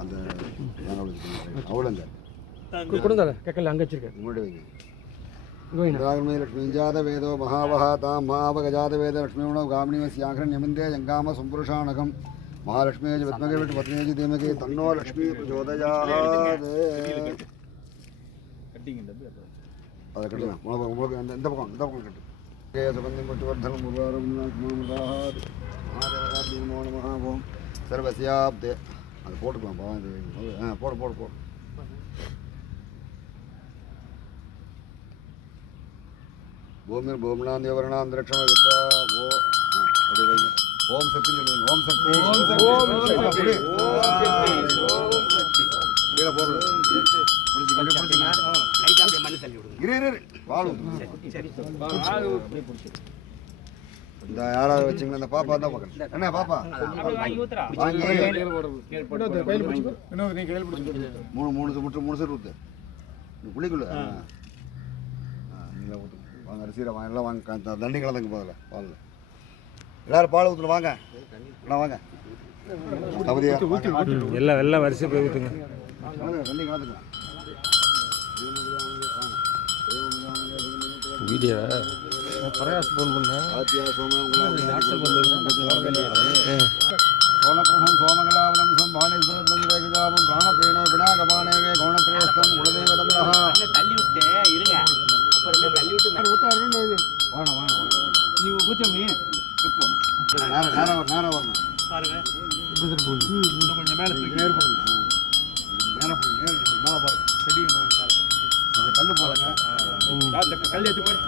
அந்த அவ்வளோங்க கொடுங்க கக்கல் அங்கே வச்சிருக்கேன் முன்னாடி வைங்க ராகமே லக்ஷ்மீ ஜாத வேதோ மகாவஹ தாம் மகாவகஜாத வேத லக்ஷ்மீணோ காமினிவஸ்யாகரன் யமந்தே ஜங்காம சம்புருஷானகம் மகாலட்சுமியே வித்மகே விட்டு பத்னியே தீமகே தன்னோ லக்ஷ்மி பிரச்சோதயாத் அதை கட்டுங்க முழுக்க அந்த இந்த பக்கம் இந்த பக்கம் கட்டு கே சுகந்தம் பட்டு வர்தனம் முருவாரம் மகாத் மகாதேவராஜி நமோ ஓம் சர்வசியாப்தே அதை போட்டுக்கலாம் பா இது ஆ போடு போடு போடு. பூமி பூமினாந்தி வரணாந்திரட்சம வித்தா ஓ அப்படி வைங்க. ஓம் சக்தி சொல்லுவீங்க ஓம் சக்தி. அப்படி. கீழே போடுங்க பிடிச்சிக்க, பிடிச்சிக்க. இரு இரு இரு. இந்த யாராவது வச்சுங்களா இந்த பாப்பா தான் பார்க்குறேன் என்ன பாப்பா. வாங்கி. மூணு மூணு முட்டு மூணு ஊற்று இந்த புளிக்குள்ள நீங்களே ஊற்றுங்க வாங்க அரிசியில் வாங்க எல்லாம் வாங்க. தண்ணி கலந்துங்க போதில் பாலில் எல்லாரும் பால் ஊற்றணும் வாங்க. எல்லாம் வாங்க. தகுதியா? வாங்க. எல்லாம் எல்லாம் வரிசை போய் ஊற்றுங்க கலந்துங்க, தண்ணி கலந்துக்கலாம் வீடியோ பிரகாஷ் ஃபோன் பண்ணேன் சோழபிரமம் சோமகலாவதம் சம் பாணேஸ்வரம் பஞ்சவேகாபம் பிராணப்பிரேணோ பினாகபானேகே கௌணப்பிரேஸ்தம் குலதெய்வதம் நகா தள்ளி விட்டு இருங்க அப்புறம் தள்ளி விட்டு வாங்க வாங்க வாங்க. நீ ஊத்தம் நீ நேரம் நேரம் வரும் நேரம் வரணும். பாருங்க. கொஞ்சம் மேல பண்ணுங்க நேரம் பண்ணுங்க நேர் மேலே பாருங்க. செடி இன்னும் கொஞ்சம் மேல இந்த கல்லு பாருங்க அந்த கல் எடுத்து போய்